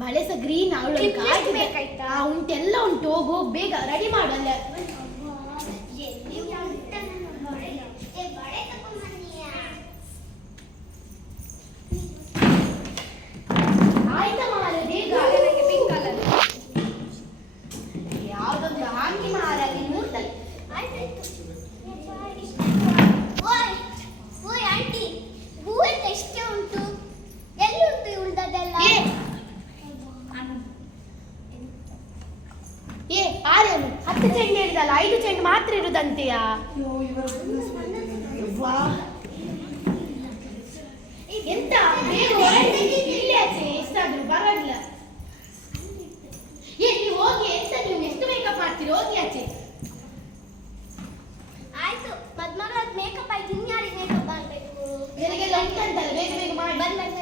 ಬಳೆಸ green ಅವಳು ಉಂಟೆಲ್ಲ ಉಂಟು. ಹೋಗು ಬೇಗ ರೆಡಿ ಮಾಡಲ್ಲ. ಆಯ್ತಾ ಮಾರೆ ಬೇಗ. ಯಾವ್ದೊಂದು ಹಾಕಿ ಮಾರ ಮೂರ್ತಲ್ಲಿ. ಆಂಟಿ ಹೂವೆಲ್ಲ ಎಷ್ಟೇ ಉಂಟು? ಎಲ್ಲಿ ಉಂಟು ಉಳ್ದದೆಲ್ಲ? ಆರೇನು 10 ಚೆಂಡು ಹೇಳಿದಲ್ಲ, 5 ಚೆಂಡು ಮಾತ್ರ ಇರುದಂತೆಯಾ? ಎಂತ ಬೇಗ ಇಲ್ಲಿ ಆಚೆ ಎಷ್ಟಾದ್ರೂ ಬರಲ್ಲ. ನೀವು ಹೋಗಿ. ಎಂತ ನೀವು ಎಷ್ಟು ಮೇಕಪ್ ಮಾಡ್ತೀರಿ? ಹೋಗಿ ಆಚೆ. ಆಯ್ತು, ಪದ್ಮರಾಜ್ ಮೇಕಪ್ ಆಯ್ತು. ಇನ್ಯಾರಿಗೆ ಮೇಕಪ್ ಮಾಡಬೇಕು? ಬೇರೆಗೆಲ್ಲ ಉಂಟಂತಲ್ಲ, ಬೇಗ ಬೇಗ ಮಾಡಿ. ಬಂದಲ್ಲಿ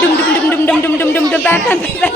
dum dum dum dum dum dum dum dum dum dum